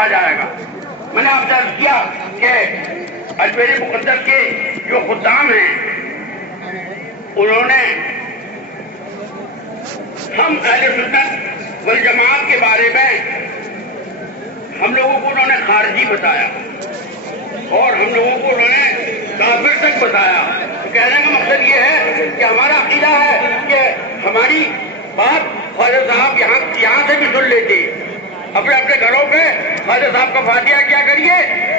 آ جائے گا۔ میں نے آپ سے عرض کیا کہ اجمیر مقدس کے جو خدام ہیں انہوں نے ہم اہل سنت والجماعت کے بارے میں ہم لوگوں کو انہوں نے خارجی بتایا اور ہم لوگوں کو انہوں نے کافر تک بتایا۔ کہنے کا مقصد یہ ہے کہ ہمارا عقیدہ ہے کہ ہماری بات خواجہ صاحب یہاں سے بھی سن لیتے، اپنے اپنے گھروں پہ خواجہ صاحب کا فاتحہ کیا کریے،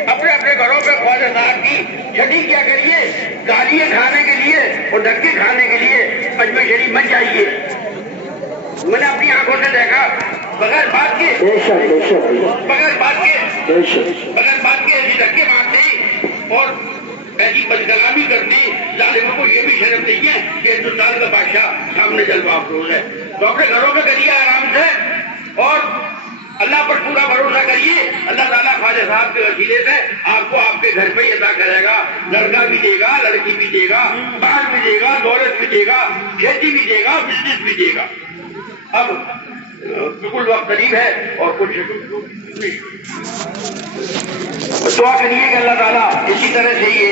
اپنے اپنے گھروں پہ خواجہ صاحب کی چھٹی کیا کریے، گالیاں کھانے کے لیے اور دھکے کھانے کے لیے اجمیر شریف مت جائیے۔ میں نے اپنی آنکھوں سے دیکھا بغیر بات کے ایسی دھکے مارتے اور ایسی بدکلامی کرتے، ظالموں کو یہ بھی شرم نہیں ہے کہ ہندوستان کا بادشاہ سامنے جلوہ افروز ہے۔ تو اپنے گھروں میں کریے آرام سے اور اللہ پر پورا بھروسہ کریے، اللہ تعالیٰ خواجہ صاحب کے وسیلے سے آپ کو آپ کے گھر پہ ہی عطا کرے گا، لڑکا بھی دے گا، لڑکی بھی دے گا، مال بھی دے گا، دولت بھی دے گا، کھیتی بھی دے گا، بزنس بھی دے گا۔ اب بالکل وقت قریب ہے اور کچھ دعا کریے کہ اللہ تعالیٰ اسی طرح سے یہ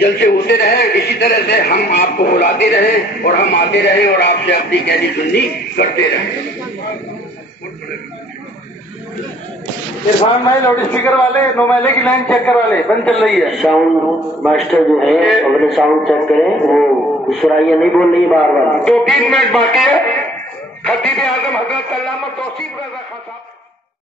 جلسے ہوتے رہیں، اسی طرح سے ہم آپ کو بلاتے رہیں اور ہم آتے رہیں اور آپ سے اپنی کہنی سننی کرتے رہیں۔ عرفان بھائی لاؤڈ اسپیکر والے نومائلے کی لائن چیک کروا لے، بند چل رہی ہے۔ ساؤنڈ ماسٹر جو ہے اپنے ساؤنڈ چیک کریں، وہ سرائیاں نہیں بول رہی بار بار۔ 2-3 منٹ باقی ہے۔ خطیب اعظم حضرت علامہ توصیف رضا خان صاحب